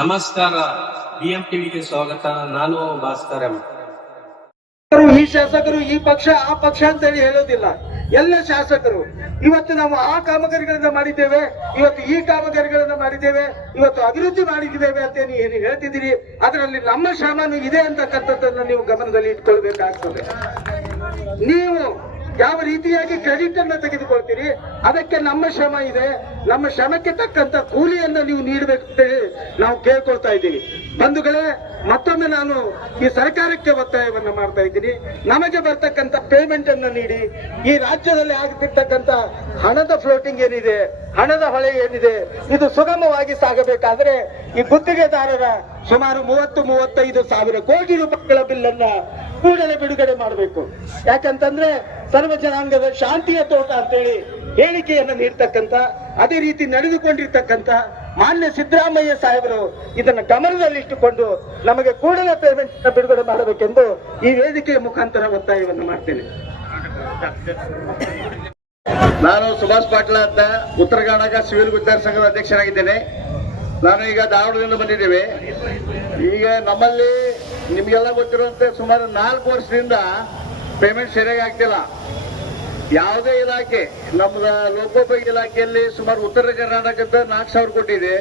ನಮಸ್ಕಾರ. ಬಿಎಂ ಟಿವಿಗೆ ಸ್ವಾಗತ. ನಾನು ಭಾಸ್ಕರ್ ಎಂ. ಈ ಶಾಸಕರು ಈ ಪಕ್ಷ ಆ ಪಕ್ಷ ಅಂತ ಹೇಳಿ ಹೇಳೋದಿಲ್ಲ. ಎಲ್ಲ ಶಾಸಕರು ಇವತ್ತು ನಾವು ಆ ಕಾಮಗಾರಿಗಳನ್ನ ಮಾಡಿದ್ದೇವೆ, ಇವತ್ತು ಈ ಕಾಮಗಾರಿಗಳನ್ನ ಮಾಡಿದ್ದೇವೆ, ಇವತ್ತು ಅಭಿವೃದ್ಧಿ ಮಾಡಿದ್ದೇವೆ ಅಂತ ನೀವು ಹೇಳ್ತಿದ್ದೀರಿ. ಅದರಲ್ಲಿ ನಮ್ಮ ಶ್ರಮನೂ ಇದೆ ಅಂತಕ್ಕಂಥದ್ದನ್ನು ನೀವು ಗಮನದಲ್ಲಿ ಇಟ್ಕೊಳ್ಬೇಕಾಗ್ತದೆ. ನೀವು ಯಾವ ರೀತಿಯಾಗಿ ಕ್ರೆಡಿಟ್ ಅನ್ನ ತೆಗೆದುಕೊಳ್ತೀರಿ, ಅದಕ್ಕೆ ನಮ್ಮ ಶ್ರಮ ಇದೆ. ನಮ್ಮ ಶ್ರಮಕ್ಕೆ ತಕ್ಕಂತ ಕೂಲಿಯನ್ನು ನೀವು ನೀಡಬೇಕು ಅಂತ ಹೇಳಿ ನಾವು ಕೇಳ್ಕೊಳ್ತಾ ಇದ್ದೀವಿ. ಬಂಧುಗಳೇ, ಮತ್ತೊಮ್ಮೆ ನಾನು ಈ ಸರ್ಕಾರಕ್ಕೆ ಒತ್ತಾಯವನ್ನ ಮಾಡ್ತಾ ಇದ್ದೀನಿ. ನಮಗೆ ಬರ್ತಕ್ಕಂಥ ಪೇಮೆಂಟ್ ಅನ್ನ ನೀಡಿ. ಈ ರಾಜ್ಯದಲ್ಲಿ ಆಗಿರ್ತಕ್ಕಂಥ ಹಣದ ಫ್ಲೋಟಿಂಗ್ ಏನಿದೆ, ಹಣದ ಹೊಳೆ ಏನಿದೆ, ಇದು ಸುಗಮವಾಗಿ ಸಾಗಬೇಕಾದ್ರೆ ಈ ಗುತ್ತಿಗೆದಾರರ ಸುಮಾರು 30-35 ಸಾವಿರ ಕೋಟಿ ರೂಪಾಯಿಗಳ ಬಿಲ್ ಅನ್ನ ಕೂಡಲೇ ಬಿಡುಗಡೆ ಮಾಡಬೇಕು. ಯಾಕಂತಂದ್ರೆ ಸರ್ವ ಜನಾಂಗದ ಶಾಂತಿಯ ತೋಟ ಅಂತೇಳಿ ಹೇಳಿಕೆಯನ್ನು ನೀಡ್ತಕ್ಕಂಥ, ಅದೇ ರೀತಿ ನಡೆದುಕೊಂಡಿರ್ತಕ್ಕಂಥ ಮಾನ್ಯ ಸಿದ್ದರಾಮಯ್ಯ ಸಾಹೇಬರು ಇದನ್ನ ಗಮನದಲ್ಲಿಟ್ಟುಕೊಂಡು ನಮಗೆ ಕೂಡಲೇ ಪೇಮೆಂಟ್ ಬಿಡುಗಡೆ ಮಾಡಬೇಕೆಂದು ಈ ವೇದಿಕೆಯ ಮುಖಾಂತರ ಒತ್ತಾಯವನ್ನು ಮಾಡ್ತೇನೆ. ನಾನು ಸುಭಾಷ್ ಪಾಟೀಲ್ ಅಂತ ಉತ್ತರ ಕರ್ನಾಟಕ ಸಿವಿಲ್ ಗುತ್ತಿಗೆದಾರ ಸಂಘದ ಅಧ್ಯಕ್ಷರಾಗಿದ್ದೇನೆ. ನಾನು ಈಗ ಧಾರವಾಡದಿಂದ ಬಂದಿದ್ದೇವೆ. ಈಗ ನಮ್ಮಲ್ಲಿ ನಿಮ್ಗೆಲ್ಲ ಗೊತ್ತಿರುವಂತೆ ಸುಮಾರು 4 ವರ್ಷದಿಂದ ಪೇಮೆಂಟ್ ಸರಿಯಾಗಿ ಆಗ್ತಿಲ್ಲ. ಯಾವುದೇ ಇಲಾಖೆ, ನಮ್ದ ಲೋಕೋಪಯೋಗಿ ಇಲಾಖೆಯಲ್ಲಿ ಸುಮಾರು ಉತ್ತರ ಕರ್ನಾಟಕದ 4,000 ಕೋಟಿ ಇದೆ,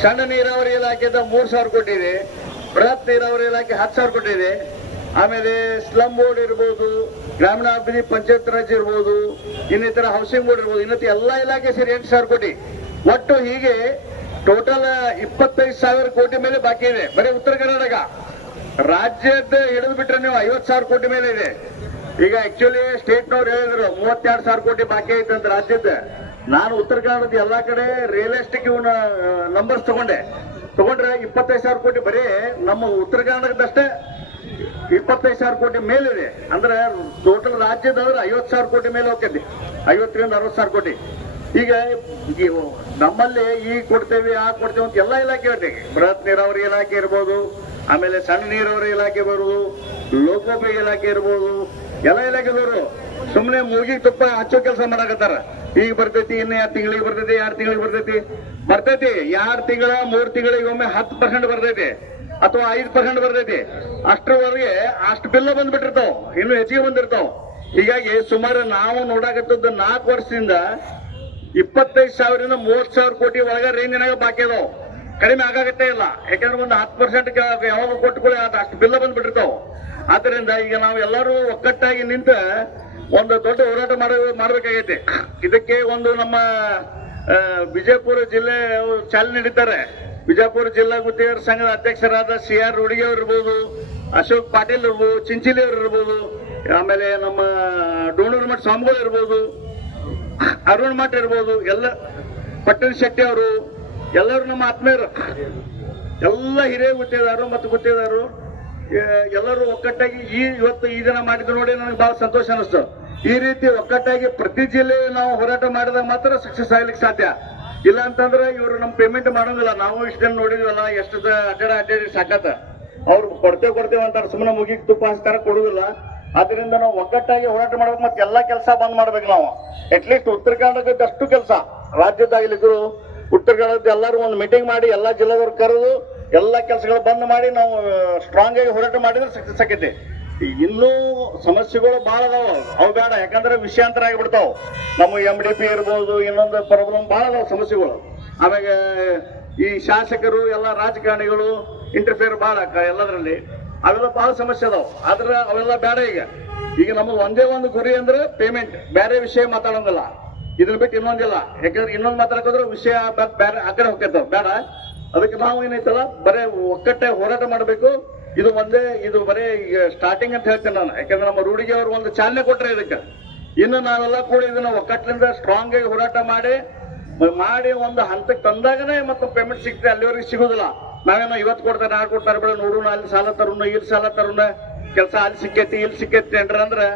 ಸಣ್ಣ ನೀರಾವರಿ ಇಲಾಖೆದ 3,000 ಕೋಟಿ ಇದೆ, ಬೃಹತ್ ನೀರಾವರಿ ಇಲಾಖೆ 10,000 ಕೋಟಿ ಇದೆ, ಆಮೇಲೆ ಸ್ಲಮ್ ಬೋರ್ಡ್ ಇರ್ಬೋದು, ಗ್ರಾಮೀಣಾಭಿವೃದ್ಧಿ ಪಂಚಾಯತ್ ರಾಜ್ ಇರ್ಬೋದು, ಇನ್ನಿತರ ಹೌಸಿಂಗ್ ಬೋರ್ಡ್ ಇರ್ಬೋದು, ಇನ್ನಿತರ ಎಲ್ಲಾ ಇಲಾಖೆ ಸೇರಿ 8,000 ಕೋಟಿ. ಒಟ್ಟು ಹೀಗೆ ಟೋಟಲ್ 25,000 ಕೋಟಿ ಮೇಲೆ ಬಾಕಿ ಇದೆ ಬರೀ ಉತ್ತರ ಕರ್ನಾಟಕ. ರಾಜ್ಯದ ಹಿಡಿದು ಬಿಟ್ರೆ ನೀವು 50,000 ಕೋಟಿ ಮೇಲೆ ಇದೆ. ಈಗ ಆಕ್ಚುಲಿ ಸ್ಟೇಟ್ನವ್ರು ಹೇಳಿದ್ರು 32,000 ಕೋಟಿ ಬಾಕಿ ಐತೆ ಅಂತ ರಾಜ್ಯದ. ನಾನು ಉತ್ತರ ಕರ್ನಾಟಕದ ಎಲ್ಲಾ ಕಡೆ ರಿಯಲಿಸ್ಟಿಕ್ ಇವನ್ನ ನಂಬರ್ಸ್ ತಗೊಂಡ್ರೆ 25,000 ಕೋಟಿ ಬರೀ ನಮ್ಮ ಉತ್ತರ ಕರ್ನಾಟಕದಷ್ಟೇ 25,000 ಕೋಟಿ ಮೇಲಿದೆ. ಅಂದ್ರೆ ಟೋಟಲ್ ರಾಜ್ಯದವ್ರು 50,000 ಕೋಟಿ ಮೇಲೆ ಹೋಗ್ತೈತಿ, 50,000-60,000 ಕೋಟಿ. ಈಗ ನಮ್ಮಲ್ಲಿ ಈ ಕೊಡ್ತೇವೆ ಆ ಕೊಡ್ತೇವೆ ಅಂತ ಎಲ್ಲಾ ಇಲಾಖೆ ಹೊಟ್ಟಿಗೆ, ಬೃಹತ್ ನೀರಾವರಿ ಇಲಾಖೆ ಇರ್ಬೋದು, ಆಮೇಲೆ ಸಣ್ಣ ನೀರಾವರಿ ಇಲಾಖೆ ಬರುವುದು, ಲೋಕೋಪಯೋಗಿ ಇಲಾಖೆ ಇರ್ಬೋದು, ಎಲ್ಲ ಇಲಾಖೆದವರು ಸುಮ್ಮನೆ ಮೂಗಿಗೆ ತುಪ್ಪ ಹಚ್ಚೋ ಕೆಲಸ ಮಾಡಕತ್ತಾರ. ಈಗ ಬರ್ತೈತಿ, ಇನ್ನು 2 ತಿಂಗಳಿಗೆ ಬರ್ತೈತಿ, 2 ತಿಂಗಳಿಗೆ ಬರ್ತೈತಿ. 2 ತಿಂಗಳ 3 ತಿಂಗಳಿಗೆ ಒಮ್ಮೆ 10% ಬರ್ತೈತಿ ಅಥವಾ 5% ಬರ್ತೈತಿ. ಅಷ್ಟರವರೆಗೆ ಅಷ್ಟು ಬಿಲ್ಲ ಬಂದ್ಬಿಟ್ಟಿರ್ತಾವ, ಇನ್ನು ಹೆಚ್ಚಿಗೆ ಬಂದಿರ್ತಾವ. ಹೀಗಾಗಿ ಸುಮಾರು ನಾವು ನೋಡಾಕತ್ತದ್ದು 4 ವರ್ಷದಿಂದ 25,000 30,000 ಕೋಟಿ ಒಳಗ ರೇಂಜಿನಾಗ ಬಾಕಿ ಅದಾವ. ಕಡಿಮೆ ಆಗಾಗತ್ತೇ ಇಲ್ಲ. ಯಾಕಂದ್ರೆ ಒಂದು 10% ಯಾವಾಗ ಕೊಟ್ಟುಕೊಳ್ಳಿ ಅಷ್ಟು ಬಿಲ್ಲ ಬಂದ್ಬಿಟ್ಟಿರ್ತಾವ. ಆದ್ರಿಂದ ಈಗ ನಾವು ಎಲ್ಲರೂ ಒಕ್ಕಟ್ಟಾಗಿ ನಿಂತ ಒಂದು ದೊಡ್ಡ ಹೋರಾಟ ಮಾಡ್ಬೇಕಾಗೈತೆ. ಇದಕ್ಕೆ ಒಂದು ನಮ್ಮ ಬಿಜಾಪುರ ಜಿಲ್ಲೆ ಚಾಲನೆ ನೀಡಿದ್ದಾರೆ. ಬಿಜಾಪುರ ಜಿಲ್ಲಾ ಗುತ್ತಿಗೆದಾರ ಸಂಘದ ಅಧ್ಯಕ್ಷರಾದ CR ರೂಡಿಗೆ ಅವರು ಇರ್ಬೋದು, ಅಶೋಕ್ ಪಾಟೀಲ್ ಇರ್ಬೋದು, ಚಿಂಚಿಲಿ ಅವರು ಇರ್ಬೋದು, ಆಮೇಲೆ ನಮ್ಮ ಡೋಣೂರು ಮಠ ಸ್ವಾಮಿಗಳು ಇರ್ಬೋದು, ಅರುಣ್ ಮಠ ಇರ್ಬೋದು, ಎಲ್ಲ ಪಟ್ಟಣ್ ಶೆಟ್ಟಿ ಅವರು, ಎಲ್ಲರೂ ನಮ್ಮ ಆತ್ಮೀಯರು, ಎಲ್ಲ ಹಿರಿಯ ಗುತ್ತಿಗೆದಾರರು ಮತ್ತು ಗುತ್ತಿಗೆದಾರರು ಎಲ್ಲರೂ ಒಕ್ಕಟ್ಟಾಗಿ ಇವತ್ತು ಈ ದಿನ ಮಾಡಿದ್ರು ನೋಡಿ ನನಗೆ ಬಹಳ ಸಂತೋಷ ಅನಿಸ್ತು. ಈ ರೀತಿ ಒಕ್ಕಟ್ಟಾಗಿ ಪ್ರತಿ ಜಿಲ್ಲೆ ನಾವು ಹೋರಾಟ ಮಾಡಿದಾಗ ಮಾತ್ರ ಸಕ್ಸಸ್ ಆಗ್ಲಿಕ್ಕೆ ಸಾಧ್ಯ. ಇಲ್ಲ ಅಂತಂದ್ರೆ ಇವರು ನಮ್ ಪೇಮೆಂಟ್ ಮಾಡೋದಿಲ್ಲ. ನಾವು ಇಷ್ಟ ದಿನ ನೋಡಿದ್ವಲ್ಲ, ಎಷ್ಟು ಅಡ್ಡಾಡಿ ಸಾಕತ್ತ. ಅವ್ರು ಕೊಡ್ತೇವೆ ಅಂತಾರೆ, ಸುಮ್ಮನೆ ಮುಗಿಗೆ ತುಪ್ಪ ಹಚ್ತಾರ, ಕೊಡುದಿಲ್ಲ. ಆದ್ರಿಂದ ನಾವು ಒಗ್ಗಟ್ಟಾಗಿ ಹೋರಾಟ ಮಾಡ್ಬೇಕು. ಮತ್ತೆ ಎಲ್ಲಾ ಕೆಲಸ ಬಂದ್ ಮಾಡ್ಬೇಕು. ನಾವು ಅಟ್ಲೀಸ್ಟ್ ಉತ್ತರ ಕರ್ನಾಟಕದ ಅಷ್ಟು ಕೆಲಸ ರಾಜ್ಯದಾಗಲಿದ್ರು ಉತ್ತರ ಕನ್ನಡದ ಎಲ್ಲರೂ ಒಂದು ಮೀಟಿಂಗ್ ಮಾಡಿ ಎಲ್ಲಾ ಜಿಲ್ಲೆದವ್ರು ಕರೆದು ಎಲ್ಲಾ ಕೆಲಸಗಳು ಬಂದ್ ಮಾಡಿ ನಾವು ಸ್ಟ್ರಾಂಗ್ ಆಗಿ ಹೋರಾಟ ಮಾಡಿದ್ರೆ ಸಕ್ಸಸ್ ಆಕೈತಿ. ಇನ್ನೂ ಸಮಸ್ಯೆಗಳು ಬಹಳ ಅದಾವ, ಅವು ಬೇಡ. ಯಾಕಂದ್ರೆ ವಿಷಯಾಂತರ ಆಗಿಬಿಡ್ತಾವ. ನಮ್ಮ MDP ಇರ್ಬೋದು, ಇನ್ನೊಂದು ಪ್ರಾಬ್ಲಮ್ ಬಹಳ ಅದಾವ ಸಮಸ್ಯೆಗಳು. ಆಮೇಲೆ ಈ ಶಾಸಕರು ಎಲ್ಲ ರಾಜಕಾರಣಿಗಳು ಇಂಟರ್ಫಿಯರ್ ಬಹಳ ಎಲ್ಲದರಲ್ಲಿ, ಅವೆಲ್ಲ ಬಹಳ ಸಮಸ್ಯೆ ಅದಾವ. ಆದ್ರೆ ಅವೆಲ್ಲ ಬೇಡ. ಈಗ ನಮಗೆ ಒಂದೇ ಒಂದು ಗುರಿ ಅಂದ್ರೆ ಪೇಮೆಂಟ್. ಬೇರೆ ವಿಷಯ ಮಾತಾಡೋದಿಲ್ಲ, ಇದನ್ನ ಬಿಟ್ಟು ಇನ್ನೊಂದಿಲ್ಲ. ಯಾಕಂದ್ರೆ ಇನ್ನೊಂದು ಮಾತಾಡೋದ್ರೆ ವಿಷಯ ಬೇರೆ ಆ ಕಡೆ ಹೋಗ್ತಾವ, ಬೇಡ. ಅದಕ್ಕೆ ನಾವು ಏನೈತಲ್ಲ ಬರೇ ಒಕ್ಕಟ್ಟಾಗಿ ಹೋರಾಟ ಮಾಡಬೇಕು. ಇದು ಬರೀ ಈಗ ಸ್ಟಾರ್ಟಿಂಗ್ ಅಂತ ಹೇಳ್ತೇನೆ ನಾನು. ಯಾಕಂದ್ರೆ ನಮ್ಮ ರೂಢಿಗೆ ಅವರು ಒಂದು ಚಾಲನೆ ಕೊಟ್ರೆ ಇದಕ್ಕೆ. ಇನ್ನು ನಾವೆಲ್ಲ ಕೂಡ ಇದನ್ನ ಒಕ್ಕಟ್ಟಿನಿಂದ ಸ್ಟ್ರಾಂಗ್ ಆಗಿ ಹೋರಾಟ ಮಾಡಿ ಒಂದು ಹಂತಕ್ಕೆ ತಂದಾಗನೇ ಮತ್ತೆ ಪೇಮೆಂಟ್ ಸಿಗ್ತದೆ. ಅಲ್ಲಿವರೆಗೆ ಸಿಗುದಿಲ್ಲ. ನಾವೇನೋ ಇವತ್ತು ಕೊಡ್ತಾರೆ, ನಾಳೆ ಕೊಡ್ತಾರೆ, ಬೇಡ ನೋಡೋಣ, ಅಲ್ಲಿ ಸಾಲ ತರೋಣ, ಇಲ್ಲಿ ಸಾಲ ತರೋಣ, ಕೆಲಸ ಅಲ್ಲಿ ಸಿಕ್ಕೈತಿ ಇಲ್ಲಿ ಸಿಕ್ಕೈತಿ ಅಂದ್ರೆ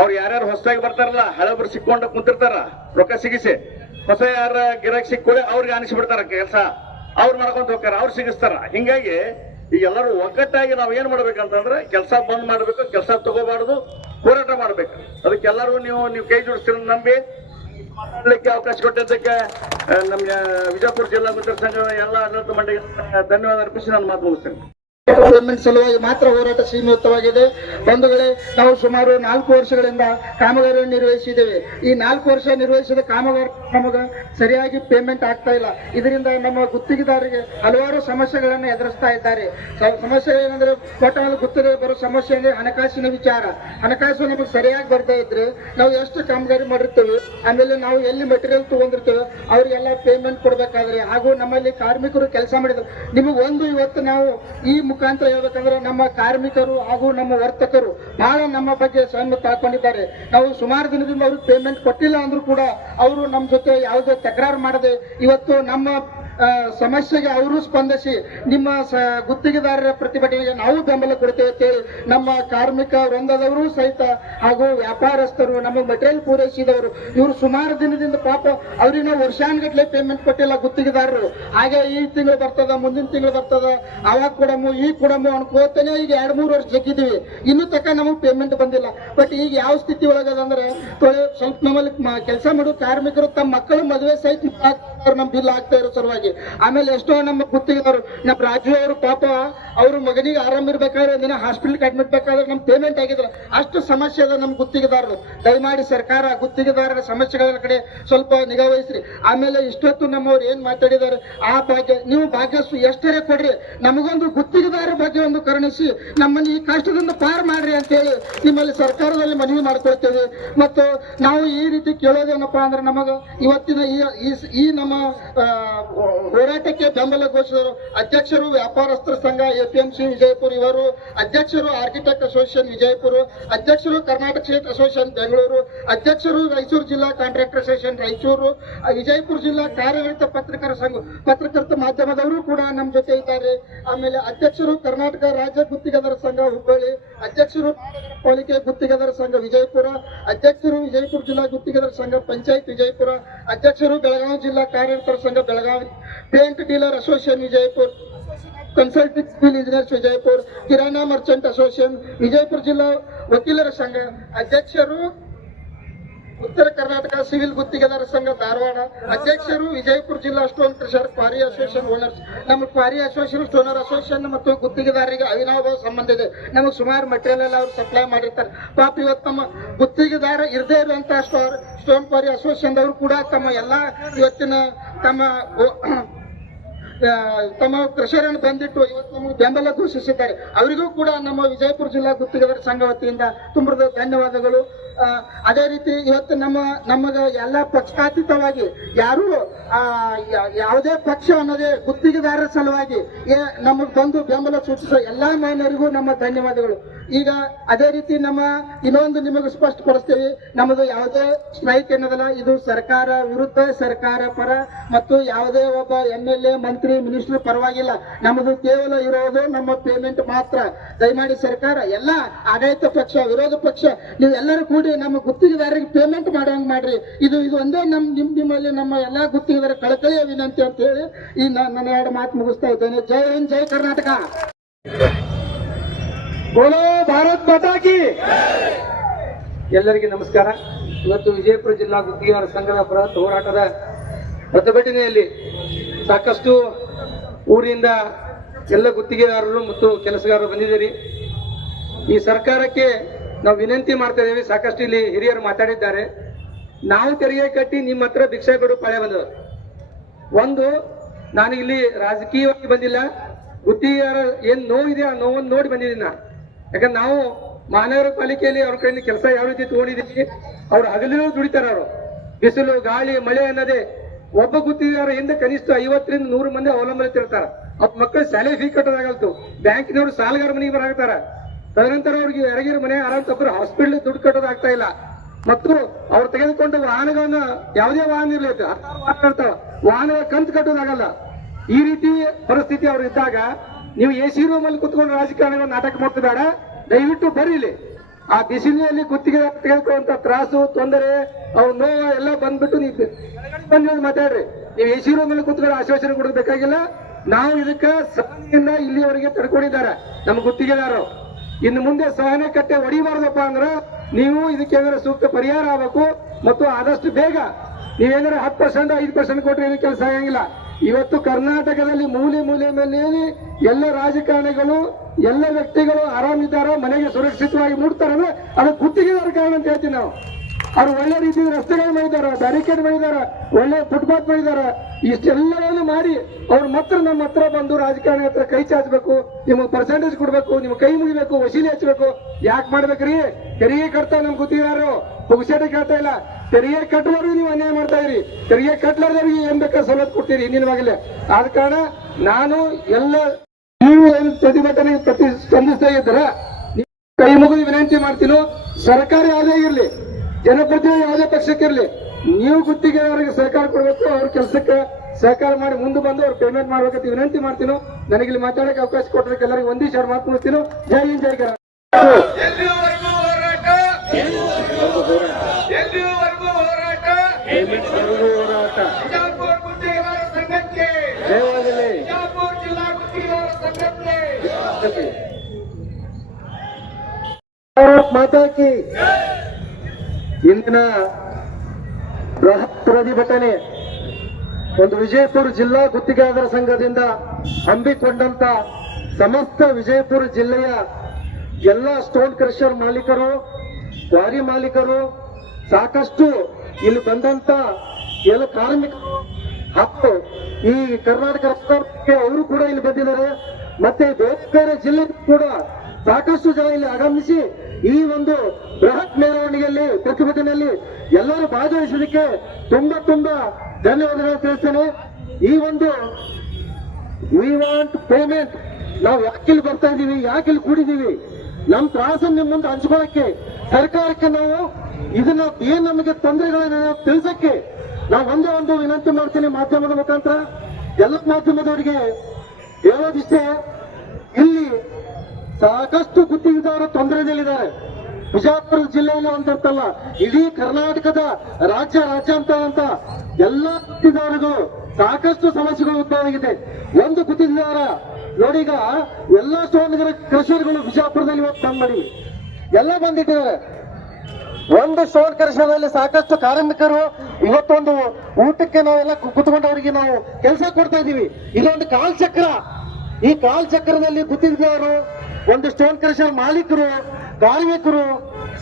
ಅವ್ರು ಯಾರ್ಯಾರು ಹೊಸದಾಗಿ ಬರ್ತಾರಲ್ಲ, ಹಳಬ್ರು ಸಿಕ್ಕೊಂಡು ಕುಂತಿರ್ತಾರ ರೊಕ್ಕ ಸಿಗಿಸಿ, ಹೊಸ ಯಾರ ಗಿರಾಕಿ ಸಿಕ್ಕೊಳ್ಳಿ ಅವ್ರಿಗೆ ಅನಿಸ್ಬಿಡ್ತಾರ ಕೆಲಸ, ಅವ್ರು ಮಾಡ್ಕೊಂತ ಹೋಗ್ತಾರ, ಅವ್ರು ಸಿಗಿಸ್ತಾರ. ಹಿಂಗಾಗಿ ಈಗ ಎಲ್ಲರೂ ಒಗ್ಗಟ್ಟಾಗಿ ನಾವ್ ಏನ್ ಮಾಡ್ಬೇಕಂತಂದ್ರೆ ಕೆಲಸ ಬಂದ್ ಮಾಡ್ಬೇಕು, ಕೆಲಸ ತಗೋಬಾರ್ದು, ಹೋರಾಟ ಮಾಡ್ಬೇಕು. ಅದಕ್ಕೆ ಎಲ್ಲರೂ ನೀವು ಕೈ ಜೋಡಿಸ್ತೀರ ನಂಬಿ ಮಾತಾಡ್ಲಿಕ್ಕೆ ಅವಕಾಶ ಕೊಟ್ಟಿದ್ದಕ್ಕೆ ನಮ್ಮ ವಿಜಯಪುರ ಜಿಲ್ಲಾ ಮಿತ್ರ ಸಂಘದ ಎಲ್ಲ ಆಡಳಿತ ಮಂಡಳಿಗೆ ಧನ್ಯವಾದ ಅರ್ಪಿಸಿ ನಾನು ಮಾತು ಮುಗಿಸ್ತೇನೆ. ಪೇಮೆಂಟ್ ಸಲುವಾಗಿ ಮಾತ್ರ ಹೋರಾಟ ಸೀಮಿತವಾಗಿದೆ. ಬಂಧುಗಳೇ, ನಾವು ಸುಮಾರು 4 ವರ್ಷಗಳಿಂದ ಕಾಮಗಾರಿಯನ್ನು ನಿರ್ವಹಿಸಿದ್ದೇವೆ. ಈ 4 ವರ್ಷ ನಿರ್ವಹಿಸಿದ ಕಾಮಗಾರಿ ನಮಗೆ ಸರಿಯಾಗಿ ಪೇಮೆಂಟ್ ಆಗ್ತಾ ಇಲ್ಲ. ಇದರಿಂದ ನಮ್ಮ ಗುತ್ತಿಗೆದಾರರಿಗೆ ಹಲವಾರು ಸಮಸ್ಯೆಗಳನ್ನು ಎದುರಿಸ್ತಾ ಇದ್ದಾರೆ. ಸಮಸ್ಯೆಗಳೇನೆಂದ್ರೆ ಒಟ್ಟಾಗಿ ಗುತ್ತಿಗೆ ಬರೋ ಸಮಸ್ಯೆ ಅಂದ್ರೆ ಹಣಕಾಸಿನ ವಿಚಾರ. ಹಣಕಾಸು ನಮಗೆ ಸರಿಯಾಗಿ ಬರ್ತಾ ಇದ್ರೆ ನಾವು ಎಷ್ಟು ಕಾಮಗಾರಿ ಮಾಡಿರ್ತೇವೆ, ಆಮೇಲೆ ನಾವು ಎಲ್ಲಿ ಮೆಟೀರಿಯಲ್ ತಗೊಂಡಿರ್ತೇವೆ ಅವರಿಗೆಲ್ಲ ಪೇಮೆಂಟ್ ಕೊಡ್ಬೇಕಾದ್ರೆ, ಹಾಗೂ ನಮ್ಮಲ್ಲಿ ಕಾರ್ಮಿಕರು ಕೆಲಸ ಮಾಡಿದ್ರು ನಿಮಗೆ ಒಂದು ಇವತ್ತು ನಾವು ಈ ಮುಖಾಂತರ ಹೇಳ್ಬೇಕಂದ್ರೆ ನಮ್ಮ ಕಾರ್ಮಿಕರು ಹಾಗೂ ನಮ್ಮ ವರ್ತಕರು ಬಹಳ ನಮ್ಮ ಬಗ್ಗೆ ಸಹಮತ ಹಾಕೊಂಡಿದ್ದಾರೆ. ನಾವು ಸುಮಾರು ದಿನದಿಂದ ಅವ್ರಿಗೆ ಪೇಮೆಂಟ್ ಕೊಟ್ಟಿಲ್ಲ ಅಂದ್ರೂ ಕೂಡ ಅವರು ನಮ್ಮ ಜೊತೆ ಯಾವುದೇ ತಕರಾರು ಮಾಡದೆ ಇವತ್ತು ನಮ್ಮ ಸಮಸ್ಯೆಗೆ ಅವರು ಸ್ಪಂದಿಸಿ ನಿಮ್ಮ ಗುತ್ತಿಗೆದಾರರ ಪ್ರತಿಭಟನೆಗೆ ನಾವು ಬೆಂಬಲ ಕೊಡ್ತೇವೆ ಅಂತೇಳಿ ನಮ್ಮ ಕಾರ್ಮಿಕ ವೃಂದದವರು ಸಹಿತ ಹಾಗೂ ವ್ಯಾಪಾರಸ್ಥರು ನಮಗೆ ಮೆಟೀರಿಯಲ್ ಪೂರೈಸಿದವರು ಇವರು ಸುಮಾರು ದಿನದಿಂದ ಪಾಪ ಅವ್ರಿಗೆ ನಾವು ವರ್ಷಾನ್ಗಟ್ಲೆ ಪೇಮೆಂಟ್ ಕೊಟ್ಟಿಲ್ಲ ಗುತ್ತಿಗೆದಾರರು. ಹಾಗೆ ಈ ತಿಂಗಳು ಬರ್ತದ, ಮುಂದಿನ ತಿಂಗಳು ಬರ್ತದ, ಅವಾಗ ಕೊಡಮು ಈ ಕೊಡಮು ಅನ್ಕೋತಾನೆ ಈಗ 2-3 ವರ್ಷ ಜಗ್ಗಿದ್ದೀವಿ, ಇನ್ನೂ ತಕ್ಕ ನಮಗೆ ಪೇಮೆಂಟ್ ಬಂದಿಲ್ಲ. ಬಟ್ ಈಗ ಯಾವ ಸ್ಥಿತಿ ಒಳಗದಂದ್ರೆ ಸ್ವಲ್ಪ ನಮ್ಮಲ್ಲಿ ಕೆಲಸ ಮಾಡೋ ಕಾರ್ಮಿಕರು ತಮ್ಮ ಮಕ್ಕಳು ಮದುವೆ ಸಹಿತ ನಮ್ಮ ಬಿಲ್ ಆಗ್ತಾ ಇರೋ ಸಲುವಾಗಿ. ಆಮೇಲೆ ಎಷ್ಟೋ ನಮ್ಮ ಗುತ್ತಿಗೆದಾರರು, ನಮ್ಮ ರಾಜು ಅವರು ಪಾಪ ಅವ್ರ ಮಗನಿಗೆ ಆರಾಮ್ ಇರ್ಬೇಕಾದ್ರೆ ದಿನ ಹಾಸ್ಪಿಟಲ್ ಅಡ್ಮಿಟ್ ಬೇಕಾದ್ರೆ ನಮ್ ಪೇಮೆಂಟ್ ಆಗಿದ್ರೆ ಅಷ್ಟು ಸಮಸ್ಯೆ ಅದ ನಮ್ಮ ಗುತ್ತಿಗೆದಾರರು. ದಯಮಾಡಿ ಸರ್ಕಾರ ಗುತ್ತಿಗೆದಾರರ ಸಮಸ್ಯೆಗಳ ಕಡೆ ಸ್ವಲ್ಪ ನಿಗಾ ವಹಿಸ್ರಿ. ಆಮೇಲೆ ಇಷ್ಟೊತ್ತು ನಮ್ಮವ್ರು ಏನ್ ಮಾತಾಡಿದ್ದಾರೆ ಆ ಭಾಗ್ಯ ನೀವು ಭಾಗ್ಯ ಎಷ್ಟರೇ ಕೊಡ್ರಿ, ನಮಗೊಂದು ಗುತ್ತಿಗೆದಾರ ಬಗ್ಗೆ ಒಂದು ಕರುಣಿಸಿ ನಮ್ಮನ್ನು ಈ ಕಷ್ಟದಿಂದ ಪಾರ್ ಮಾಡ್ರಿ ಅಂತ ಹೇಳಿ ನಿಮ್ಮಲ್ಲಿ ಸರ್ಕಾರದಲ್ಲಿ ಮನವಿ ಮಾಡ್ಕೊಳ್ತೇವೆ. ಮತ್ತು ನಾವು ಈ ರೀತಿ ಕೇಳೋದೇನಪ್ಪಾ ಅಂದ್ರೆ ನಮಗ ಇವತ್ತಿನ ಈ ನಮ್ಮ ಹೋರಾಟಕ್ಕೆ ಬೆಂಬಲ ಘೋಷಿಸಿದರು ಅಧ್ಯಕ್ಷರು ವ್ಯಾಪಾರಸ್ಥರ ಸಂಘ APMC ವಿಜಯಪುರ, ಇವರು ಅಧ್ಯಕ್ಷರು ಆರ್ಕಿಟೆಕ್ಟ್ ಅಸೋಸಿಯೇಷನ್ ವಿಜಯಪುರ, ಅಧ್ಯಕ್ಷರು ಕರ್ನಾಟಕ ಸ್ಟೇಟ್ ಅಸೋಸಿಯೇಷನ್ ಬೆಂಗಳೂರು, ಅಧ್ಯಕ್ಷರು ರಾಯಚೂರು ಜಿಲ್ಲಾ ಕಾಂಟ್ರಾಕ್ಟರ್ ಅಸೋಸಿಯೇಷನ್ ರಾಯಚೂರು, ವಿಜಯಪುರ ಜಿಲ್ಲಾ ಕಾರ್ಯನಿರತ ಪತ್ರಕರ್ತರ ಸಂಘ ಪತ್ರಕರ್ತ ಮಾಧ್ಯಮದವರು ಕೂಡ ನಮ್ಮ ಜೊತೆ ಇದ್ದಾರೆ. ಆಮೇಲೆ ಅಧ್ಯಕ್ಷರು ಕರ್ನಾಟಕ ರಾಜ್ಯ ಗುತ್ತಿಗೆದಾರ ಸಂಘ ಹುಬ್ಬಳ್ಳಿ, ಅಧ್ಯಕ್ಷರು ಪಾಲಿಕೆ ಗುತ್ತಿಗೆದಾರ ಸಂಘ ವಿಜಯಪುರ, ಅಧ್ಯಕ್ಷರು ವಿಜಯಪುರ ಜಿಲ್ಲಾ ಗುತ್ತಿಗೆದಾರ ಸಂಘ ಪಂಚಾಯತ್ ವಿಜಯಪುರ, ಅಧ್ಯಕ್ಷರು ಬೆಳಗಾವಿ ಜಿಲ್ಲಾ ಕಾರ್ಯಕರ್ತರ ಸಂಘ Belagavi, paint dealer association Vijayapura, consulting civil engineers Vijayapura, kirana Merchant association Vijayapura ಜಿಲ್ಲಾ ವಕೀಲರ ಸಂಘ, ಅಧ್ಯಕ್ಷರು ಉತ್ತರ ಕರ್ನಾಟಕ ಸಿವಿಲ್ ಗುತ್ತಿಗೆದಾರ ಸಂಘ ಧಾರವಾಡ, ಅಧ್ಯಕ್ಷರು ವಿಜಯಪುರ ಜಿಲ್ಲಾ stone crusher quarry association owners. ನಮ್ಮ ಕ್ವಾರಿ ಅಸೋಸಿಯೇಷನ್ ಸ್ಟೋನರ್ ಅಸೋಸಿಯೇಷನ್ ಮತ್ತು ಗುತ್ತಿಗೆದಾರರಿಗೆ ಅವಿನಾಭಾವ ಸಂಬಂಧ ಇದೆ. ನಮಗೆ ಸುಮಾರು ಮೆಟೀರಿಯಲ್ ಎಲ್ಲ ಅವ್ರು ಸಪ್ಲೈ ಮಾಡಿರ್ತಾರೆ. ಪಾಪ ಇವತ್ತು ನಮ್ಮ ಗುತ್ತಿಗೆದಾರ ಇರದೇ ಇರುವಂತಹ ಸ್ಟೋನ್ ಕ್ವಾರಿ ಅಸೋಸಿಯೇಷನ್ ಅವರು ಕೂಡ ತಮ್ಮ ಎಲ್ಲ ಇವತ್ತಿನ ತಮ್ಮ ಕ್ರಷರನ್ನು ಬಂದಿಟ್ಟು ಇವತ್ತು ನಮಗೆ ಬೆಂಬಲ ಘೋಷಿಸಿದ್ದಾರೆ. ಅವರಿಗೂ ಕೂಡ ನಮ್ಮ ವಿಜಯಪುರ ಜಿಲ್ಲಾ ಗುತ್ತಿಗೆದಾರ ಸಂಘ ವತಿಯಿಂದ ತುಂಬ ಧನ್ಯವಾದಗಳು. ಅದೇ ರೀತಿ ಇವತ್ತು ನಮಗ ಎಲ್ಲ ಪಕ್ಷಾತೀತವಾಗಿ ಯಾರು ಯಾವುದೇ ಪಕ್ಷ ಅನ್ನೋದೇ ಗುತ್ತಿಗೆದಾರರ ಸಲುವಾಗಿ ನಮಗ್ ಬಂದು ಬೆಂಬಲ ಸೂಚಿಸೋ ಎಲ್ಲಾ ಮಾನ್ಯರಿಗೂ ನಮ್ಮ ಧನ್ಯವಾದಗಳು. ಈಗ ಅದೇ ರೀತಿ ಇನ್ನೊಂದು ನಿಮಗೆ ಸ್ಪಷ್ಟಪಡಿಸ್ತೇವೆ, ನಮ್ಮದು ಯಾವುದೇ ಸ್ಟ್ರೈಕ್ ಏನದಲ್ಲ, ಇದು ಸರ್ಕಾರ ವಿರುದ್ಧ ಸರ್ಕಾರ ಪರ ಮತ್ತು ಯಾವುದೇ ಒಬ್ಬ MLA ಮಂತ್ರಿ ಮಿನಿಸ್ಟರ್ ಪರವಾಗಿಲ್ಲ. ನಮ್ಮದು ಕೇವಲ ಇರೋದು ನಮ್ಮ ಪೇಮೆಂಟ್ ಮಾತ್ರ. ದಯಮಾಡಿ ಸರ್ಕಾರ ಎಲ್ಲ ಆಡಳಿತ ಪಕ್ಷ ವಿರೋಧ ಪಕ್ಷ ನೀವು ಎಲ್ಲರೂ ಕೂಡಿ ನಮ್ಮ ಗುತ್ತಿಗೆದಾರರಿಗೆ ಪೇಮೆಂಟ್ ಮಾಡೋಂಗ್ ಮಾಡ್ರಿ. ಇದು ಒಂದೇ ನಿಮ್ಮಲ್ಲಿ ನಮ್ಮ ಎಲ್ಲಾ ಗುತ್ತಿಗೆದಾರ ಕಳಕಳಿಯ ವಿನಂತಿ ಅಂತ ಹೇಳಿ ಈ ನನ್ನ 2 ಮಾತು ಮುಗಿಸ್ತಾ ಇದ್ದೇನೆ. ಜೈ ಹಿಂದ್, ಜೈ ಕರ್ನಾಟಕ, ಬೋಲೋ ಭಾರತ್ ಮಾತಾ ಕಿ. ಎಲ್ಲರಿಗೂ ನಮಸ್ಕಾರ. ಇವತ್ತು ವಿಜಯಪುರ ಜಿಲ್ಲಾ ಗುತ್ತಿಗೆದಾರ ಸಂಘದ ಬೃಹತ್ ಹೋರಾಟದ ಪ್ರತಿಭಟನೆಯಲ್ಲಿ ಸಾಕಷ್ಟು ಊರಿಂದ ಎಲ್ಲ ಗುತ್ತಿಗೆದಾರರು ಮತ್ತು ಕೆಲಸಗಾರರು ಬಂದಿದ್ದೀರಿ. ಈ ಸರ್ಕಾರಕ್ಕೆ ನಾವು ವಿನಂತಿ ಮಾಡ್ತಾ ಇದ್ದೇವೆ. ಸಾಕಷ್ಟು ಇಲ್ಲಿ ಹಿರಿಯರು ಮಾತಾಡಿದ್ದಾರೆ. ನಾವು ತೆರಿಗೆ ಕಟ್ಟಿ ನಿಮ್ಮ ಹತ್ರ ಭಿಕ್ಷೆ ಬಿಡು ಪಳೆ ಬಂದದ. ಒಂದು, ನಾನು ಇಲ್ಲಿ ರಾಜಕೀಯವಾಗಿ ಬಂದಿಲ್ಲ, ಗುತ್ತಿಗೆದಾರ ಏನ್ ನೋವಿದೆ ಆ ನೋವನ್ನು ನೋಡಿ ಬಂದಿದ್ದೀನಿ ನಾನು. ಯಾಕಂದ್ರೆ ನಾವು ಮಹಾನಗರ ಪಾಲಿಕೆಯಲ್ಲಿ ಅವ್ರ ಕಡೆಯಿಂದ ಕೆಲಸ ಯಾವ ರೀತಿ ತಗೊಂಡಿದ್ದೀವಿ, ಅವ್ರು ಹಗಲಿನೂ ದುಡಿತಾರ. ಅವರು ಬಿಸಿಲು ಗಾಳಿ ಮಳೆ ಅನ್ನೋದೇ ಒಬ್ಬ ಗುತ್ತಿಗೆದಾರ ಹಿಂದೆ ಕನಿಷ್ಠ 50ರಿಂದ 100 ಮಂದಿ ಅವಲಂಬನೆತಿರ್ತಾರ. ಅವ್ರ ಮಕ್ಕಳು ಶಾಲೆ ಫೀ ಕಟ್ಟೋದಾಗಲ್ತು, ಬ್ಯಾಂಕಿನವರು ಸಾಲಗಾರ ಮನೆಗೆ ಬರಾಕ್ತಾರ. ತದನಂತರ ಅವ್ರಿಗೆ ಯಾರಿಗಿರ ಮನೆ ಆರಾಮ್ ತಪ್ಪರು ಹಾಸ್ಪಿಟಲ್ ದುಡ್ಡು ಕಟ್ಟೋದಾಗ್ತಾ ಇಲ್ಲ. ಮತ್ತು ಅವ್ರು ತೆಗೆದುಕೊಂಡ ವಾಹನಗಳನ್ನ ಯಾವುದೇ ವಾಹನ ಇರ್ಲಿ, ವಾಹನ ವಾಹನಗಳ ಕಂತು ಕಟ್ಟೋದಾಗಲ್ಲ. ಈ ರೀತಿ ಪರಿಸ್ಥಿತಿ ಅವ್ರು ಇದ್ದಾಗ ನೀವು AC ರೂಮ್ ಅಲ್ಲಿ ಕುತ್ಕೊಂಡು ರಾಜಕಾರಣಿಗಳು ನಾಟಕ ಮಾಡ್ತಾ ಬೇಡ. ದಯವಿಟ್ಟು ಬರೀಲಿ. ಆ ಬಿಸಿಲಿನಲ್ಲಿ ಗುತ್ತಿಗೆ ತೆಗೆದುಕೊಳ್ಳುವಂತ ತ್ರಾಸು ತೊಂದರೆ ಅವ್ರ ನೋವು ಎಲ್ಲ ಬಂದ್ಬಿಟ್ಟು ನೀವು ಬಂದು ಮಾತಾಡ್ರಿ. ನೀವು AC ರೂಮ್ ಅಲ್ಲಿ ಕುತ್ಕೊಂಡು ಆಶ್ವಾಸನೆ ಕೊಡಬೇಕಾಗಿಲ್ಲ. ನಾವು ಇದಕ್ಕೆ ಸಹನೆಯಿಂದ ಇಲ್ಲಿವರೆಗೆ ತಡ್ಕೊಂಡಿದ್ದಾರೆ ನಮ್ಮ ಗುತ್ತಿಗೆದಾರರು. ಇನ್ನು ಮುಂದೆ ಸಹನೆ ಕಟ್ಟೆ ಹೊಡಿಬಾರ್ದಪ್ಪ ಅಂದ್ರೆ ನೀವು ಇದಕ್ಕೆ ಸೂಕ್ತ ಪರಿಹಾರ ಆಗಬೇಕು ಮತ್ತು ಆದಷ್ಟು ಬೇಗ ನೀವೇನಾದ್ರೆ 10% 5% ಕೊಟ್ಟರೆ ಏನು ಕೆಲಸ ಆಗಂಗಿಲ್ಲ. ಇವತ್ತು ಕರ್ನಾಟಕದಲ್ಲಿ ಮೂಲೆ ಮೂಲೆ ಮೇಲೆ ಎಲ್ಲ ರಾಜಕಾರಣಿಗಳು ಎಲ್ಲ ವ್ಯಕ್ತಿಗಳು ಆರಾಮಿದ್ದಾರೋ, ಮನೆಗೆ ಸುರಕ್ಷಿತವಾಗಿ ಮೂಡ್ತಾರಂದ್ರೆ ಅದು ಗುತ್ತಿಗೆದಾರ ಕಾರಣ ಅಂತ ಹೇಳ್ತೀವಿ ನಾವು. ಅವ್ರು ಒಳ್ಳೆ ರೀತಿ ರಸ್ತೆಗಳು ಮಾಡಿದಾರ, ಬ್ಯಾರಿಕೇಡ್ ಮಾಡಿದಾರ, ಒಳ್ಳೆ ಫುಟ್ಪಾತ್ ಮಾಡಿದಾರ. ಇಷ್ಟೆಲ್ಲವನ್ನು ಮಾಡಿ ಅವ್ರು ಮಾತ್ರ ನಮ್ಮ ಹತ್ರ ಬಂದು ರಾಜಕಾರಣಿ ಹತ್ರ ಕೈ ಚಾಚಬೇಕು, ನಿಮಗೆ ಪರ್ಸೆಂಟೇಜ್ ಕೊಡ್ಬೇಕು, ನಿಮ್ಗೆ ಕೈ ಮುಗಿಬೇಕು, ವಸೂಲಿ ಹಚ್ಚಬೇಕು. ಯಾಕೆ ಮಾಡ್ಬೇಕ್ರಿ? ತೆರಿಗೆ ಕಟ್ತಾ ನಮ್ ಗುತ್ತಿಗೆದಾರರು ಪುಗ್ಸೇಟೆ ಕೇಳ್ತಾ ಇಲ್ಲ. ತೆರಿಗೆ ಕಟ್ಟುವವ್ರಿಗೆ ನೀವು ಅನ್ಯಾಯ ಮಾಡ್ತಾ ಇದ್ರಿ, ತೆರಿಗೆ ಕಟ್ಟಲಾರ್ದವ್ರಿಗೆ ಏನ್ ಬೇಕಾದ್ರೆ ಸವಲತ್ತು ಕೊಡ್ತೀರಿ ಹಿಂದಿನವಾಗಲೇ. ಆದ ಕಾರಣ ನಾನು ಎಲ್ಲ ನೀವು ಏನು ಪ್ರತಿಭಟನೆ ಸ್ಪಂದಿಸ್ತಾ ಇದ್ದಾರ ಕೈ ಮುಗಿದು ವಿನಂತಿ ಮಾಡ್ತೀನೋ, ಸರ್ಕಾರ ಯಾವುದೇ ಇರಲಿ, ಜನಪ್ರತಿನಿಧಿ ಯಾವುದೇ ಪಕ್ಷಕ್ಕಿರಲಿ, ನೀವು ಗುತ್ತಿಗೆದಾರರಿಗೆ ಸಹಕಾರ ಕೊಡಬೇಕು. ಅವ್ರ ಕೆಲಸಕ್ಕೆ ಸಹಕಾರ ಮಾಡಿ ಮುಂದೆ ಬಂದು ಅವ್ರು ಪೇಮೆಂಟ್ ಮಾಡ್ಬೇಕಂತ ವಿನಂತಿ ಮಾಡ್ತೀನೋ. ನನಗೆ ಇಲ್ಲಿ ಮಾತಾಡಕ್ಕೆ ಅವಕಾಶ ಕೊಟ್ಟರೆ ಎಲ್ಲರಿಗೂ ಒಂದೇ ಶೇರ್ ಮಾತು ಮುಗಿಸ್ತೀನೋ. ಜೈ ಹಿಂದ್, ಜೈ ಕರ್ನಾಟಕ. ಹೋರಾಟ ಭಾರತ್ ಮಾತಾ ಕಿ. ಇಂದಿನ ಬೃಹತ್ ಪ್ರತಿಭಟನೆ ಒಂದು ವಿಜಯಪುರ ಜಿಲ್ಲಾ ಗುತ್ತಿಗೆದಾರರ ಸಂಘದಿಂದ ಹಮ್ಮಿಕೊಂಡಂತ ಸಮಸ್ತ ವಿಜಯಪುರ ಜಿಲ್ಲೆಯ ಎಲ್ಲ ಸ್ಟೋನ್ ಕ್ರಷರ್ ಮಾಲೀಕರು, ಕ್ವಾರಿ ಮಾಲೀಕರು, ಸಾಕಷ್ಟು ಇಲ್ಲಿ ಬಂದಂತ ಎಲ್ಲ ಕಾರ್ಮಿಕರು ಹಾಗೂ ಈ ಕರ್ನಾಟಕ ರಾಜ್ಯಕ್ಕೆ ಅವರು ಕೂಡ ಇಲ್ಲಿ ಬಂದಿದ್ದಾರೆ. ಮತ್ತೆ ಬೇರೆ ಬೇರೆ ಜಿಲ್ಲೆ ಕೂಡ ಸಾಕಷ್ಟು ಜನ ಇಲ್ಲಿ ಆಗಮಿಸಿ ಈ ಒಂದು ಬೃಹತ್ ಮೆರವಣಿಗೆಯಲ್ಲಿ ಪ್ರತಿಭಟನೆಯಲ್ಲಿ ಎಲ್ಲರೂ ಭಾಗವಹಿಸಲಿಕ್ಕೆ ತುಂಬಾ ತುಂಬಾ ಧನ್ಯವಾದಗಳು ತಿಳಿಸ್ತೇನೆ. ಈ ಒಂದು ವಿ ವಾಂಟ್ ಪೇಮೆಂಟ್, ನಾವು ಯಾಕಿಲ್ಲಿ ಬರ್ತಾ ಇದೀವಿ, ಯಾಕಿಲ್ಲಿ ಕೂಡಿದೀವಿ, ನಮ್ ತ್ರಾಸನ್ನು ನಿಮ್ಮ ಮುಂದೆ ಹಂಚ್ಕೊಳ್ಳಕ್ಕೆ, ಸರ್ಕಾರಕ್ಕೆ ನಾವು ಇದನ್ನ ಏನ್ ನಮಗೆ ತೊಂದರೆಗಳನ್ನ ತಿಳಿಸಕ್ಕೆ ನಾವು ಒಂದೇ ಒಂದು ವಿನಂತಿ ಮಾಡ್ತೀನಿ ಮಾಧ್ಯಮದ ಮುಖಾಂತರ. ಎಲ್ಲ ಮಾಧ್ಯಮದವರಿಗೆ ಹೇಳೋದಿಷ್ಟೇ, ಇಲ್ಲಿ ಸಾಕಷ್ಟು ಗುತ್ತಿಗೆದಾರರು ತೊಂದರೆಯಲ್ಲಿದ್ದಾರೆ. ಬಿಜಾಪುರ ಜಿಲ್ಲೆಯಲ್ಲಿ ಅಂತಲ್ಲ, ಇಡೀ ಕರ್ನಾಟಕದ ರಾಜ್ಯಾಂತ ಅಂತ ಎಲ್ಲ ಗುತ್ತಿಗೆದಾರರು ಸಾಕಷ್ಟು ಸಮಸ್ಯೆಗಳು ಉದ್ಭವ ಆಗಿದೆ. ಒಂದು ಗುತ್ತಿಗೆದಾರ ನೋಡಿ, ಈಗ ಎಲ್ಲ ಸ್ಟೋನ್ ಕ್ರಷರ್ಗಳು ಬಿಜಾಪುರದಲ್ಲಿ ಇವತ್ತು ಬಂದ್ ಮಾಡಿ ಎಲ್ಲ ಬಂದಿಟ್ಟಿದ್ದಾರೆ. ಒಂದು ಸ್ಟೋನ್ ಕ್ರಷರ್ನಲ್ಲಿ ಸಾಕಷ್ಟು ಕಾರ್ಮಿಕರು ಇವತ್ತೊಂದು ಊಟಕ್ಕೆ ನಾವೆಲ್ಲ ಕುತ್ಕೊಂಡವರಿಗೆ ನಾವು ಕೆಲಸ ಕೊಡ್ತಾ ಇದೀವಿ. ಇದೊಂದು ಕಾಲ್ಚಕ್ರ. ಈ ಕಾಲ್ಚಕ್ರದಲ್ಲಿ ಗುತ್ತಿಗೆದಾರರು, ಒಂದು ಸ್ಟೋನ್ ಕ್ರಷರ್ ಮಾಲೀಕರು, ಕಾರ್ಮಿಕರು,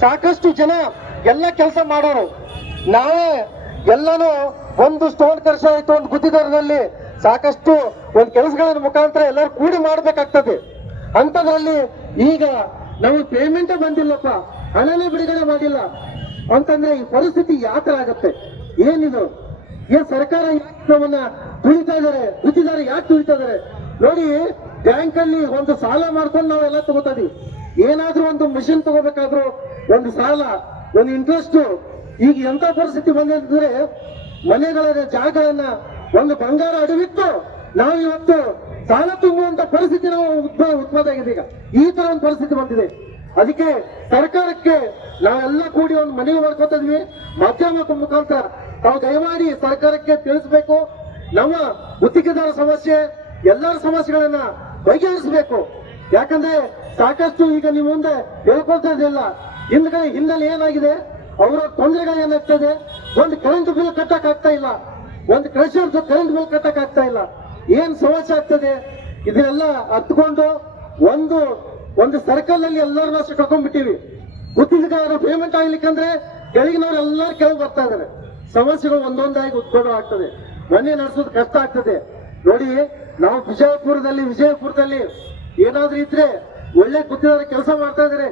ಸಾಕಷ್ಟು ಜನ ಎಲ್ಲ ಕೆಲಸ ಮಾಡೋರು. ನಾವೇ ಎಲ್ಲಾನು ಒಂದು ಸ್ಟೋನ್ ಕ್ರಷರ್ ಆಯ್ತು, ಒಂದು ಗುತ್ತಿಗೆದಾರರಲ್ಲಿ ಸಾಕಷ್ಟು ಒಂದು ಕೆಲಸಗಳ ಮುಖಾಂತರ ಎಲ್ಲರೂ ಕೂಡಿ ಮಾಡ್ಬೇಕಾಗ್ತದೆ. ಅಂತದ್ರಲ್ಲಿ ಈಗ ನಾವು ಪೇಮೆಂಟ್ ಬಂದಿಲ್ಲಪ್ಪ, ಹಣನೇ ಬಿಡುಗಡೆ ಮಾಡಿಲ್ಲ ಅಂತಂದ್ರೆ ಈ ಪರಿಸ್ಥಿತಿ ಯಾಕೆ ಆಗತ್ತೆ? ಏನಿದು? ಏನ್ ಸರ್ಕಾರ ಯಾಕೆ ನಮ್ಮನ್ನ ತುಳಿತಾ ಇದಾರೆ? ಗುತ್ತಿಗೆದಾರ ಯಾಕೆ ತುಳಿತಾ ಇದಾರೆ? ನೋಡಿ, ಬ್ಯಾಂಕ್ ಅಲ್ಲಿ ಒಂದು ಸಾಲ ಮಾಡ್ಕೊಂಡು ನಾವೆಲ್ಲ ತಗೋತಾ ಇದೀವಿ. ಏನಾದ್ರೂ ಒಂದು ಮಿಷಿನ್ ತಗೋಬೇಕಾದ್ರೂ ಒಂದು ಸಾಲ, ಒಂದು ಇಂಟ್ರೆಸ್ಟ್. ಈಗ ಎಂತ ಪರಿಸ್ಥಿತಿ ಬಂದಿದ್ರೆ ಮನೆಗಳ ಜಾಗಗಳನ್ನ ಒಂದು ಬಂಗಾರ ಅಡವಿಟ್ಟು ನಾವು ಇವತ್ತು ಸಾಲ ತುಂಬುವಂತ ಪರಿಸ್ಥಿತಿ ನಾವು ಉತ್ಪನ್ನ ಆಗಿದೆ. ಈಗ ಈ ತರ ಒಂದು ಪರಿಸ್ಥಿತಿ ಬಂದಿದೆ. ಅದಕ್ಕೆ ಸರ್ಕಾರಕ್ಕೆ ನಾವೆಲ್ಲ ಕೂಡಿ ಒಂದು ಮನವಿ ಮಾಡ್ಕೊತಾ ಇದ್ವಿ ಮಾಧ್ಯಮ ಮುಖಾಂತರ. ನಾವು ದಯಮಾಡಿ ಸರ್ಕಾರಕ್ಕೆ ತಿಳಿಸಬೇಕು, ನಮ್ಮ ಗುತ್ತಿಗೆದಾರ ಸಮಸ್ಯೆ, ಎಲ್ಲರ ಸಮಸ್ಯೆಗಳನ್ನ ಬಗೆಹರಿಸಬೇಕು. ಯಾಕಂದ್ರೆ ಸಾಕಷ್ಟು ಈಗ ನಿಮ್ಮ ಮುಂದೆ ಹೇಳ್ಕೊಳ್ತಾ ಇದ್ದಿಲ್ಲ, ಹಿಂದಲ್ಲಿ ಏನಾಗಿದೆ, ಅವರ ತೊಂದರೆಗಳು ಏನಾಗ್ತದೆ. ಒಂದು ಕರೆಂಟ್ ಬಿಲ್ ಕಟ್ಟಕ್ ಆಗ್ತಾ ಇಲ್ಲ, ಒಂದು ಕ್ರಷರ್ ಕರೆಂಟ್ ಬಿಲ್ ಕಟ್ಟಕ್ ಆಗ್ತಾ ಇಲ್ಲ, ಏನ್ ಸಮಸ್ಯೆ ಆಗ್ತದೆ ಇದನ್ನೆಲ್ಲ ಹತ್ಕೊಂಡು ಒಂದು ಸರ್ಕಲ್ ಅಲ್ಲಿ ಎಲ್ಲರನ್ನ ಕರ್ಕೊಂಡ್ಬಿಟ್ಟಿವಿ. ಗುತ್ತಿಗೆದಾರರು ಪೇಮೆಂಟ್ ಆಗ್ಲಿಕ್ಕಂದ್ರೆ ಕೆಳಗಿನವ್ರು ಎಲ್ಲರೂ ಕೆಳಗೆ ಬರ್ತಾ ಇದಾರೆ. ಸಮಸ್ಯೆಗಳು ಒಂದೊಂದಾಗಿ ಉತ್ಪನ್ನ ಆಗ್ತದೆ, ಮನೆ ನಡೆಸೋದು ಕಷ್ಟ ಆಗ್ತದೆ. ನೋಡಿ, ನಾವು ವಿಜಯಪುರದಲ್ಲಿ ಏನಾದ್ರೂ ಇದ್ರೆ ಒಳ್ಳೆ ಗುತ್ತಿಗೆದಾರ ಕೆಲಸ ಮಾಡ್ತಾ ಇದಾರೆ.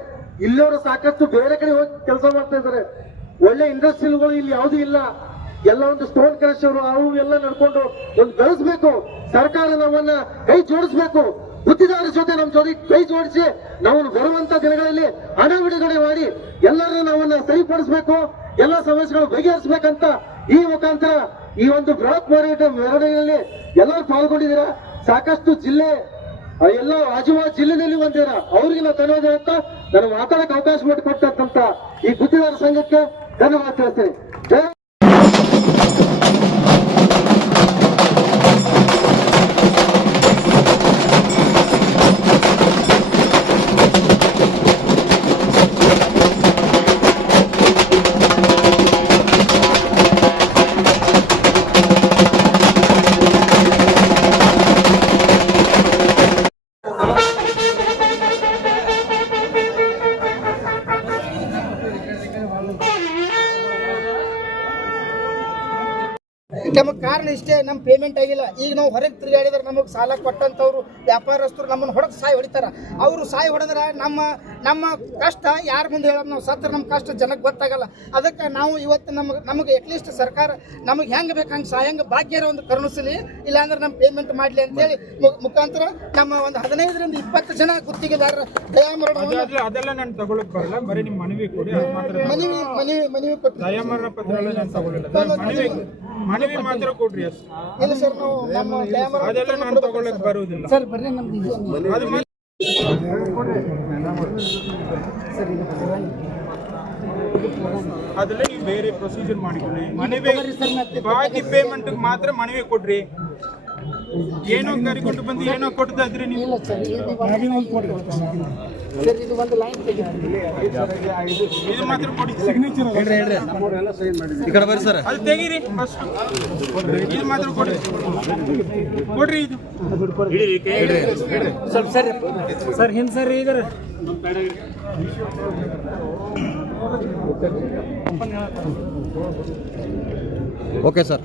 ಇಲ್ಲವರು ಸಾಕಷ್ಟು ಬೇರೆ ಕಡೆ ಹೋಗಿ ಕೆಲಸ ಮಾಡ್ತಾ ಇದಾರೆ. ಒಳ್ಳೆ ಇಂಡಸ್ಟ್ರಿಗಳು ಇಲ್ಲಿ ಯಾವ್ದು ಇಲ್ಲ. ಎಲ್ಲ ಒಂದು ಸ್ಟೋನ್ ಕ್ರಷರ್ ಅವು ಎಲ್ಲ ನಡ್ಕೊಂಡು ಒಂದು ಬೆಳೆಸ್ಬೇಕು. ಸರ್ಕಾರ ನಮ್ಮನ್ನ ಕೈ ಜೋಡಿಸ್ಬೇಕು. ಗುತ್ತಿಗೆದಾರರ ಜೊತೆ ನಮ್ಮ ಜೊತೆ ಕೈ ಜೋಡಿಸಿ ನಾವು ಬರುವಂತ ದಿನಗಳಲ್ಲಿ ಹಣ ಬಿಡುಗಡೆ ಮಾಡಿ ಎಲ್ಲರನ್ನ ನಾವನ್ನ ಸರಿಪಡಿಸಬೇಕು, ಎಲ್ಲ ಸಮಸ್ಯೆಗಳು ಬಗೆಹರಿಸಬೇಕಂತ ಈ ಮುಖಾಂತರ ಈ ಒಂದು ಬೃಹತ್ ಮೆರವಣಿಗೆಯಲ್ಲಿ ಎಲ್ಲರೂ ಪಾಲ್ಗೊಂಡಿದ್ದೀರಾ. ಸಾಕಷ್ಟು ಜಿಲ್ಲೆ ಎಲ್ಲ ಆಜುಬಾಜು ಜಿಲ್ಲೆಯಲ್ಲಿ ಬಂದಿರ, ಅವ್ರಿಗೆ ನಾವು ಧನ್ಯವಾದ ಹೇಳ್ತಾ ನಾನು ಮಾತಾಡಕ್ಕೆ ಅವಕಾಶ ಮಾಡಿಕೊಟ್ಟಂತ ಈ ಗುತ್ತಿಗೆದಾರ ಸಂಘಕ್ಕೆ ಧನ್ಯವಾದ ತಿಳಿಸ್ತೇನೆ. ಜೈ ನಮಗೆ ಕಾರಣ ಇಷ್ಟೇ, ನಮ್ಮ ಪೇಮೆಂಟ್ ಆಗಿಲ್ಲ. ಈಗ ನಾವು ಹೊರಗೆ ತಿರುಗಾಡಿದ್ರೆ ನಮಗೆ ಸಾಲ ಕೊಟ್ಟಂಥವ್ರು ವ್ಯಾಪಾರಸ್ಥರು ನಮ್ಮನ್ನು ಹೊಡೆದು ಸಾಯಿ ಹೊಡಿತಾರೆ. ಅವರು ಸಾಯಿ ಹೊಡೆದ್ರೆ ನಮ್ಮ ಕಷ್ಟ ಯಾರ ಮುಂದೆ ಹೇಳೋದು? ನಾವು ಸತ್ರ ನಮ್ಮ ಕಷ್ಟ ಜನಕ್ಕೆ ಗೊತ್ತಾಗಲ್ಲ. ಅದಕ್ಕೆ ನಾವು ಇವತ್ತು ನಮಗೆ ಅಟ್ಲೀಸ್ಟ್ ಸರ್ಕಾರ ನಮಗೆ ಹೆಂಗೆ ಬೇಕು ಹಂಗೆ ಸಹಾಯಂಗ ಭಾಗ್ಯರ ಒಂದು ಕರುಣಿಸಲಿ, ಇಲ್ಲಾಂದ್ರೆ ನಮ್ಮ ಪೇಮೆಂಟ್ ಮಾಡಲಿ ಅಂತೇಳಿ ಮುಖಾಂತರ ನಮ್ಮ ಒಂದು 15ರಿಂದ 20 ಜನ ಗುತ್ತಿಗೆದಾರರ ದಯಾಮರಣ ಅದೆಲ್ಲ ನಾನು ತಗೊಳಕ್ ಬರಲ್ಲ, ಬರೀ ನಿಮ್ ಮನವಿ ಕೊಡಿ. ಮನವಿ ಕೊಟ್ಟು ದಯಾಮರಣ ಪತ್ರ ಎಲ್ಲ ನಾನು ತಗೊಳ್ಳಿಲ್ಲ, ಮನವಿ ಮಾತ್ರ ಕೊಡ್ರಿ ಅಷ್ಟು. ಇಲ್ಲ ಸರ್, ನಾವು ನಮ್ಮ ದಯಾಮರಣ ಅದೆಲ್ಲ ನಾನು ತಗೊಳಕ್ ಬರುವುದಿಲ್ಲ. ಸರ್ ಬರ್ರಿ ನಮ್ದು ಅದು ಅದೆಲ್ಲ ನೀವು ಬೇರೆ ಪ್ರೊಸೀಜರ್ ಮಾಡಿಕೊಳ್ಳಿ. ಮನವಿ ಬಾಕಿ ಪೇಮೆಂಟ್ ಮಾತ್ರ ಮನವಿ ಕೊಡ್ರಿ. ಏನೋ ಕರಿಕೊಂಡು ಬಂದು ಏನೋ ಕೊಟ್ಟದಾದ್ರೆ ನೀವು ಇಲ್ಲ ಸರ್, ಇದು ಒಂದು ಲೈನ್ ತೆಗಿತೀವಿ. ಇದು ಮಾತ್ರ ಕೊಡಿ. ಸಿಗ್ನೇಚರ್ ಈ ಕಡೆ ಬರ್ರಿ ಸರ್. ಅದು ತೆಗೀರಿ ಫಸ್ಟ್. ಇದು ಮಾತ್ರ ಕೊಡ್ರಿ, ಕೊಡ್ರಿ ಇದು. ಸ್ವಲ್ಪ ಸರ್ ಹಿಂದೆ ಸರ್ ಇದ್ರೆ ಓಕೆ ಸರ್.